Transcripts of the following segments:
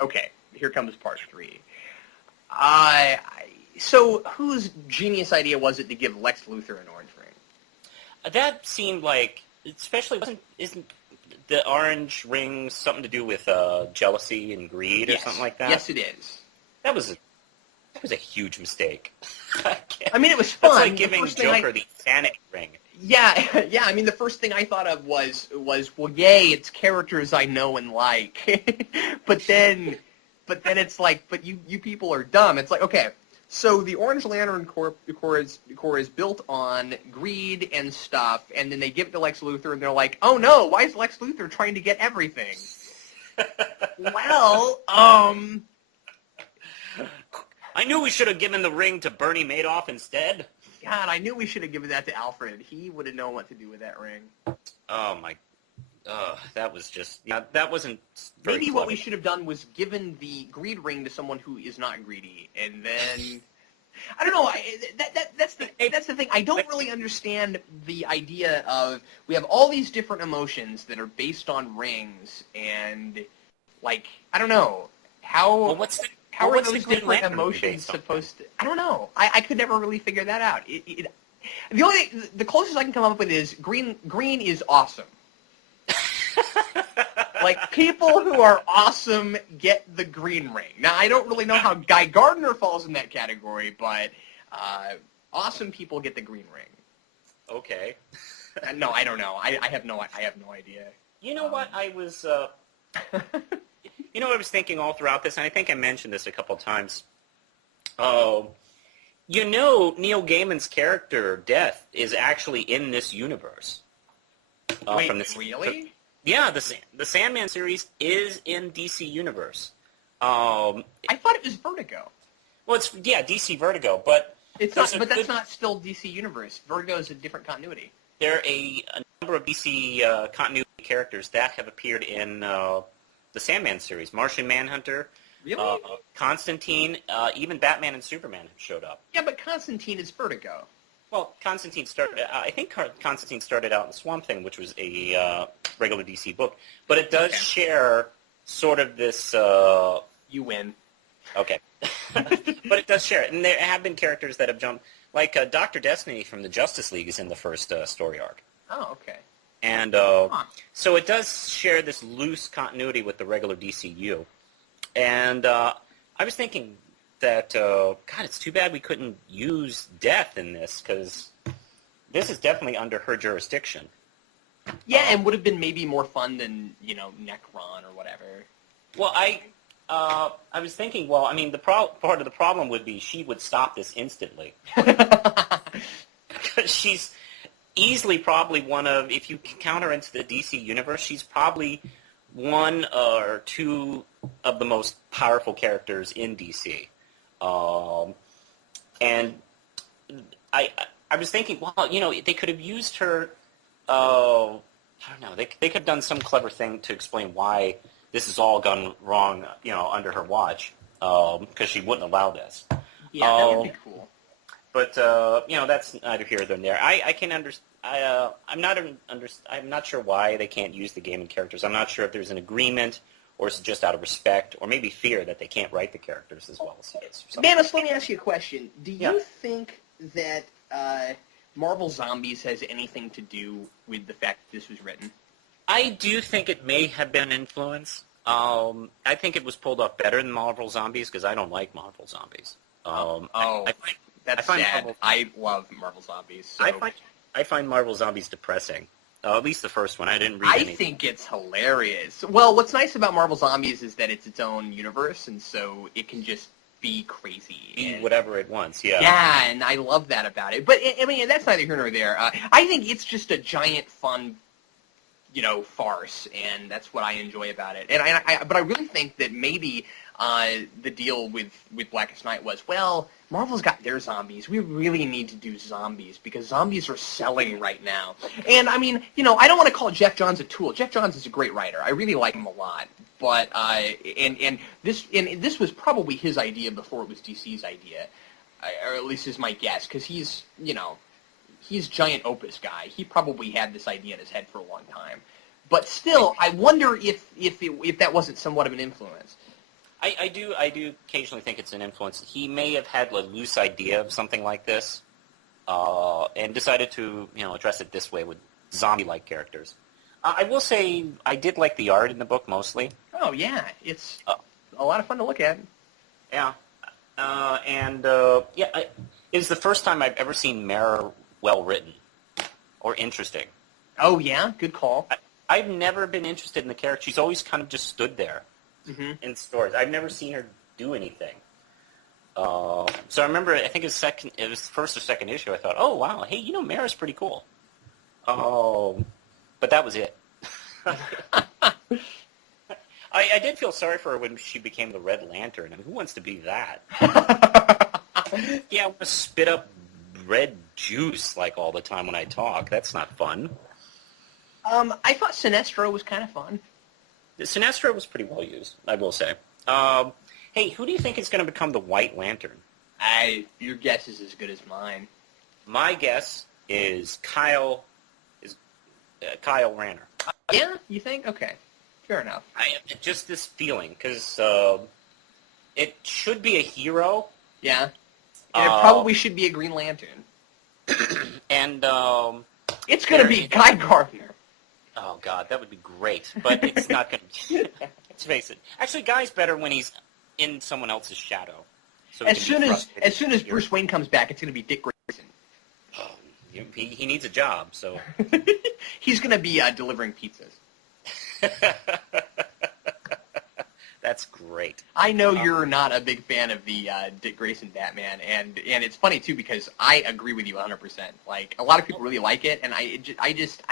Okay, here comes part 3. I So whose genius idea was it to give Lex Luthor an orange ring? That seemed like, especially, isn't the orange ring something to do with jealousy and greed or something like that? Yes, it is. That was a huge mistake. I mean, it was fun. That's like giving Joker the sanity ring. Yeah, yeah. I mean, the first thing I thought of was well, yay, it's characters I know and like. but then it's like, but you people are dumb. It's like, okay, so the Orange Lantern Corps is built on greed and stuff, and then they give it to Lex Luthor, and they're like, oh no, why is Lex Luthor trying to get everything? Well, I knew we should have given the ring to Bernie Madoff instead. God, I knew we should have given that to Alfred. He would have known what to do with that ring. Oh my, that was just, that wasn't very Maybe clever. what we should have done was given the greed ring to someone who is not greedy, and then I don't know. That's the thing. I don't really understand the idea of we have all these different emotions that are based on rings, and like I don't know how. Well, How are those Green different Lantern emotions supposed to... I don't know. I could never really figure that out. The closest I can come up with is green is awesome. Like, people who are awesome get the green ring. Now, I don't really know how Guy Gardner falls in that category, but awesome people get the green ring. Okay. No, I don't know. I have no idea. You know what? I was... You know what I was thinking all throughout this, and I think I mentioned this a couple times. Neil Gaiman's character, Death, is actually in this universe. Wait, really? Yeah, the Sandman series is in DC Universe. I thought it was Vertigo. Well, it's DC Vertigo, but that's not still DC Universe. Vertigo is a different continuity. There are a number of DC continuity characters that have appeared in the Sandman series. Martian Manhunter, really? Constantine, even Batman and Superman have showed up. Yeah, but Constantine is Vertigo. Well, Constantine started. I think Constantine started out in Swamp Thing, which was a regular DC book, but it does share sort of this. You win. Okay, but it does share it, and there have been characters that have jumped, like Dr. Destiny from the Justice League is in the first story arc. Oh, okay. And so it does share this loose continuity with the regular DCU. And I was thinking that, God, it's too bad we couldn't use Death in this, because this is definitely under her jurisdiction. Yeah, and would have been maybe more fun than, Necron or whatever. Well, I was thinking, well, I mean, part of the problem would be she would stop this instantly. Because she's easily probably one of, if you count her into the DC universe, she's probably one or two of the most powerful characters in DC. And I was thinking, well, they could have used her, I don't know, they could have done some clever thing to explain why this has all gone wrong, under her watch, because she wouldn't allow this. Yeah, that would be cool. But that's neither here nor there. I can understand. I'm not sure why they can't use the Gaiman characters. I'm not sure if there's an agreement, or it's just out of respect, or maybe fear that they can't write the characters as well as his. Manos, let me ask you a question. Do you think that Marvel Zombies has anything to do with the fact that this was written? I do think it may have been an influence. I think it was pulled off better than Marvel Zombies, because I don't like Marvel Zombies. That's sad. I love Marvel Zombies. So. I find Marvel Zombies depressing. At least the first one. I didn't read anything. I think it's hilarious. Well, what's nice about Marvel Zombies is that it's its own universe, and so it can just be crazy. Be whatever it wants, yeah. Yeah, and I love that about it. But, I mean, that's neither here nor there. I think it's just a giant fun, farce, and that's what I enjoy about it. But I really think that maybe the deal with Blackest Night was, well, Marvel's got their zombies. We really need to do zombies because zombies are selling right now. And, I mean, I don't want to call Jeff Johns a tool. Jeff Johns is a great writer. I really like him a lot. But, this was probably his idea before it was DC's idea, or at least is my guess, because he's giant opus guy. He probably had this idea in his head for a long time. But still, I wonder if that wasn't somewhat of an influence. I do occasionally think it's an influence. He may have had a loose idea of something like this, and decided to address it this way with zombie-like characters. I will say I did like the art in the book mostly. Oh yeah, it's a lot of fun to look at. Yeah, it's the first time I've ever seen Mare well written or interesting. Oh yeah, good call. I've never been interested in the character. She's always kind of just stood there in stories. I've never seen her do anything. So I remember, I think it was the first or second issue. I thought, oh wow, hey, Mare's pretty cool. Oh, but that was it. I did feel sorry for her when she became the Red Lantern. I mean, who wants to be that? Yeah, I want to spit up red juice like all the time when I talk. That's not fun. I thought Sinestro was kind of fun. Sinestro was pretty well used, I will say. Hey, who do you think is going to become the White Lantern? Your guess is as good as mine. My guess is Kyle Rayner. Yeah, you think? Okay, fair enough. Just this feeling, because it should be a hero. Yeah, and it probably should be a Green Lantern. And it's going to be Guy Gardner. Oh God, that would be great, but it's not going to be. Let's face it. Actually, Guy's better when he's in someone else's shadow. So as soon as Bruce Wayne comes back, it's going to be Dick Grayson. Oh, he needs a job, so he's going to be delivering pizzas. That's great. I know you're not a big fan of the Dick Grayson Batman, and it's funny too because I agree with you 100%. Like a lot of people really like it, and I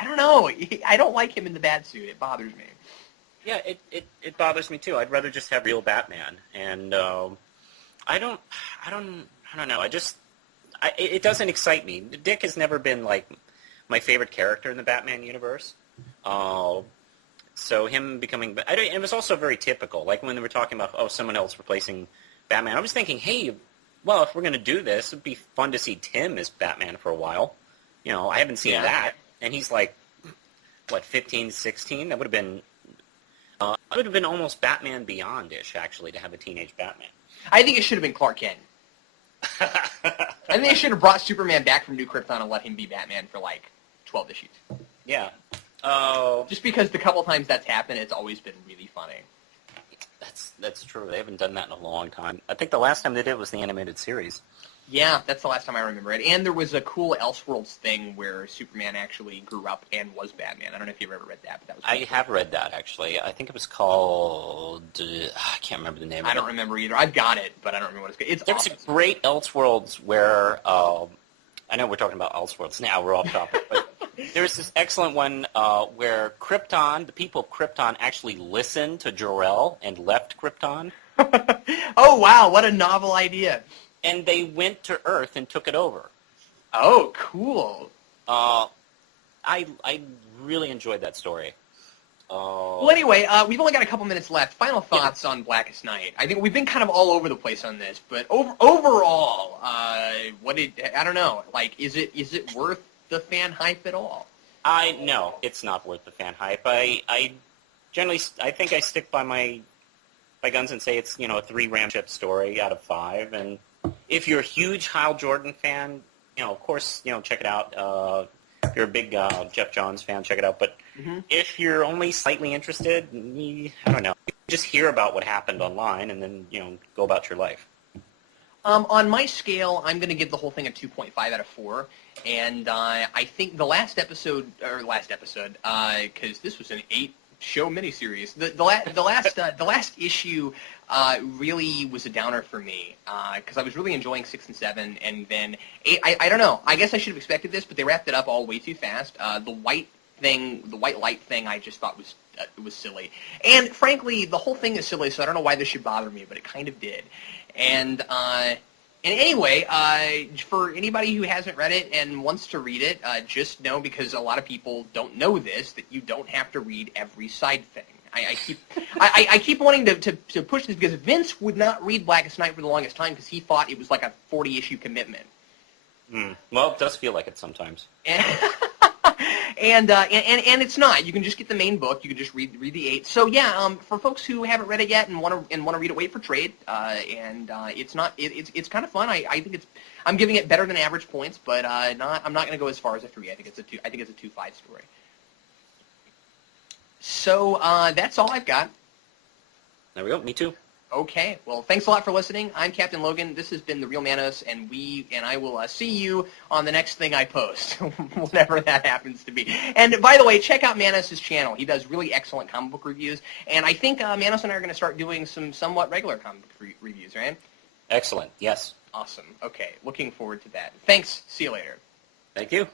don't know. I don't like him in the bat suit. It bothers me. Yeah, it bothers me too. I'd rather just have real Batman, and I don't know. It doesn't excite me. Dick has never been like my favorite character in the Batman universe. So him becoming... It was also very typical. Like when they were talking about, someone else replacing Batman, I was thinking, hey, well, if we're going to do this, it would be fun to see Tim as Batman for a while. I haven't seen that. And he's like, 15, 16? That would have been... it would have been almost Batman Beyond-ish, actually, to have a teenage Batman. I think it should have been Clark Kent. I think they should have brought Superman back from New Krypton and let him be Batman for, 12 issues. Yeah. Just because the couple times that's happened, it's always been really funny. That's true. They haven't done that in a long time. I think the last time they did was the animated series. Yeah, that's the last time I remember it. And there was a cool Elseworlds thing where Superman actually grew up and was Batman. I don't know if you've ever read that, but that was cool. I have read that, actually. I think it was called... I can't remember the name of it. I don't remember either. I've got it, but I don't remember what it's called. There's a great Elseworlds where... I know we're talking about Elseworlds now. We're off topic. But there's this excellent one where Krypton, the people of Krypton, actually listened to Jor-El and left Krypton. Oh, wow. What a novel idea. And they went to Earth and took it over. Oh, cool. I really enjoyed that story. Well, anyway, we've only got a couple minutes left. Final thoughts on Blackest Night. I think we've been kind of all over the place on this, but overall, I don't know. Is it worth the fan hype at all? No, it's not worth the fan hype. I generally, I think I stick by my guns and say it's a 3 Ramship story out of 5. And if you're a huge Hal Jordan fan, of course, check it out. If you're a big Jeff Johns fan, check it out. But if you're only slightly interested, I don't know. Just hear about what happened online and then, go about your life. On my scale, I'm going to give the whole thing a 2.5 out of 4. And I think the last episode, because this was an 8-show miniseries, the last issue really was a downer for me because I was really enjoying 6 and 7, and then 8. I don't know. I guess I should have expected this, but they wrapped it up all way too fast. The white light thing, I just thought was silly, and frankly, the whole thing is silly. So I don't know why this should bother me, but it kind of did. And anyway, for anybody who hasn't read it and wants to read it, just know, because a lot of people don't know this, that you don't have to read every side thing. I keep wanting to push this because Vince would not read Blackest Night for the longest time because he thought it was like a 40-issue commitment. Well, it does feel like it sometimes. And it's not. You can just get the main book. You can just read the 8. So yeah, for folks who haven't read it yet and want to read it, wait for trade. It's kind of fun. I think I'm giving it better than average points, but I'm not going to go as far as a 3. I think it's a 2. I think it's a 2.5 story. So that's all I've got. There we go. Me too. Okay. Well, thanks a lot for listening. I'm Captain Logan. This has been The Real Manos, and I will see you on the next thing I post, whenever that happens to be. And by the way, check out Manos' channel. He does really excellent comic book reviews, and I think Manos and I are going to start doing some somewhat regular comic book reviews, right? Excellent. Yes. Awesome. Okay. Looking forward to that. Thanks. See you later. Thank you.